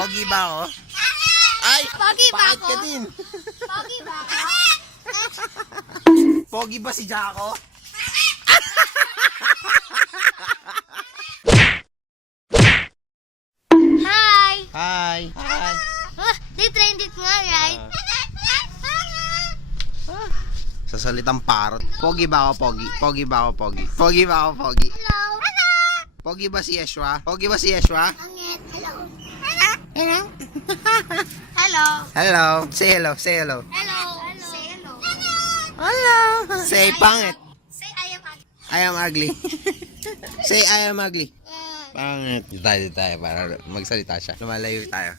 Pogi ba ako? Ay! Pogi ba Pangit ako? ka din. Pogi ba ako? Pogi ba si Jaco? Hi! Hi! Hi! Di trended nga, right? Sa salitang parrot. Pogi ba ako, Pogi? Pogi ba ako, Pogi? Pogi ba ako, Pogi? Hello! Pogi ba si Yeshua? Pogi ba si Yeshua? Pangit. Hello. Hello? Hello. Hello. Say hello. Say hello. Hello. Say hello. Hello. Say pangit. Say I am ugly. I am ugly. Say I am ugly. Pangit. Dito tayo para magsalita siya. Lumalayo tayo.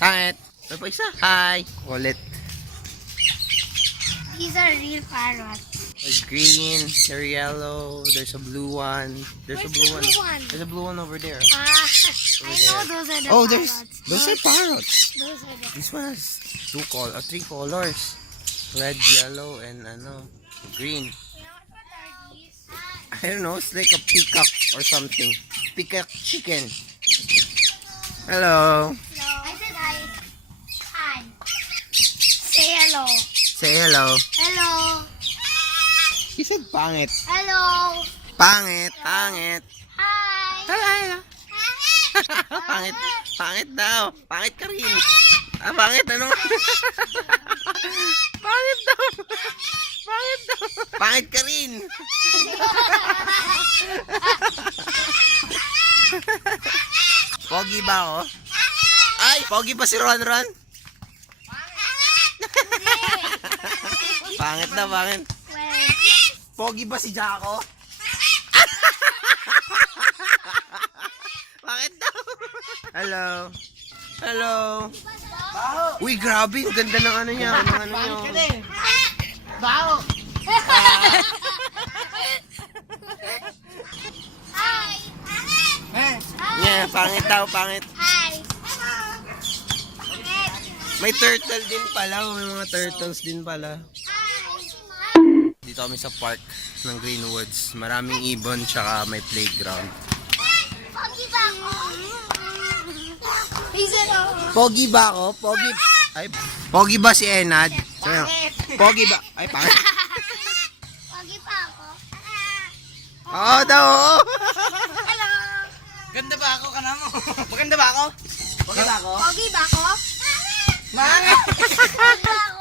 Pangit. Ito pa isa. Hi. Ulit. He's a real parrot. There's green, there's yellow, there's a blue one. There's a Where's blue the one. blue one? There's a blue one over there. I know those are the Oh, parrots. those are parrots. Those are the This one has three colors. Red, yellow, and green. You know what are these? I don't know, it's like a peacock or something. Peacock chicken. Hello. Hello. I said hi. Hi. Say hello. Say hello. Hello. He said pangit. Hello. Pangit, pangit. Hi. Hello. Pangit. Pangit daw. Pangit ka rin. Ah, pangit ano? Pangit daw. Pangit daw. Pangit ka rin. Pogi ba ako? Ay, pogi ba si Ron Ron? Pangit daw, pangit. Pogi ba si Jaco? Bakit daw? Hello. Hello. Uy, grabe. Ang ganda ng ano niya. Bao. Hi. Yeah, pangit daw, pangit. Hi. May turtle din pala. May mga turtles din pala. Dito kami sa park ng Greenwoods. Maraming ibon tsaka may playground. Pogi ba ako? He's a Pogi ba ako? Pogi. Ay, pogi ba si Enad? Pogi ba? Ay, pangit. Pogi pa ako? Oo daw, oo. Hello. Ganda ba ako ka na mo? Maganda ba ako? Pogi ba ako? Pogi ba ako? Mangit! Pogi ba ako?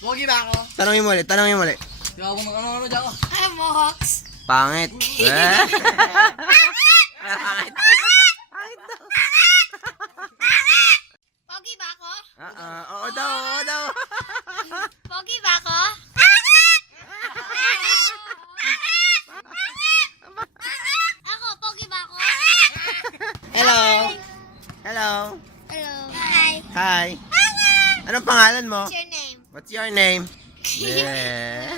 Pogi ba ako? Tanongin mo ulit, tanongin mo ulit. Di ako mag-ano dyan ako. I'm Mohawks. Pangit. Pangit. Pangit daw. Pogi ba ako? Oo daw, oo daw. Pogi ba ako? Ako, pogi ba ako? Hello. Hello. Hello. Hi. Hi. Anong pangalan mo? What's your name? What's your name? Yeah.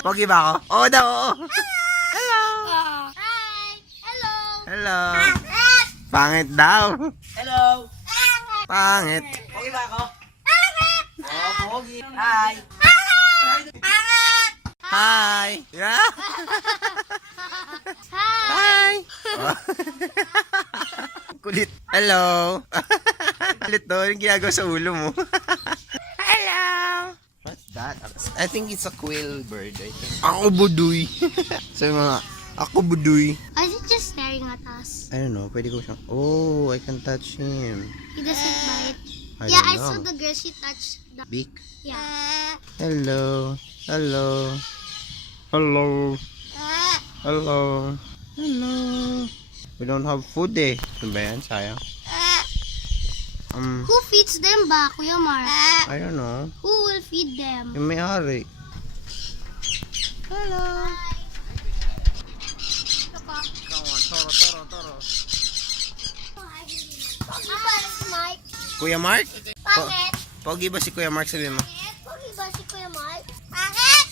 Pogi ba ako? Oo daw, oo. Hello. Hi. Hello. Hello. Pangit daw. Hello! Pangit. Pogi ba ako? Oo, pogi. Hi! Hi. Yeah. Hi. Hi. Kulit. Hello. Kulit to. Yung ginagawa sa ulo mo. Hello. What's that? I think it's a quail bird. I think. Ako budoy. So mga, ako budoy. Why is it just staring at us? I don't know. Pwede ko siyang, oh, I can touch him. He doesn't bite. I Yeah, I don't saw know. the girl, she touched the... Beak. Yeah. Hello. Hello. Hello. Hello. Hello. We don't have food eh. Ano ba yan? Sayang. Who feeds them ba, Kuya Mark? I don't know. Who will feed them? Yung may-ari. Hello. Toro. Pogi ba si Mike? Kuya Mark? Bakit? Pogi ba si Kuya Mark, sabi mo? Pogi ba si Kuya Mike? Bakit?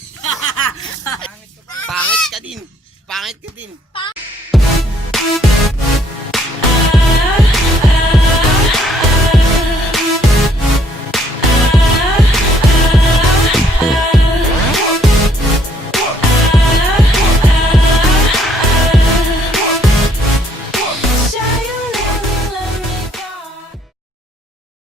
Pangit ka din. Pangit ka din.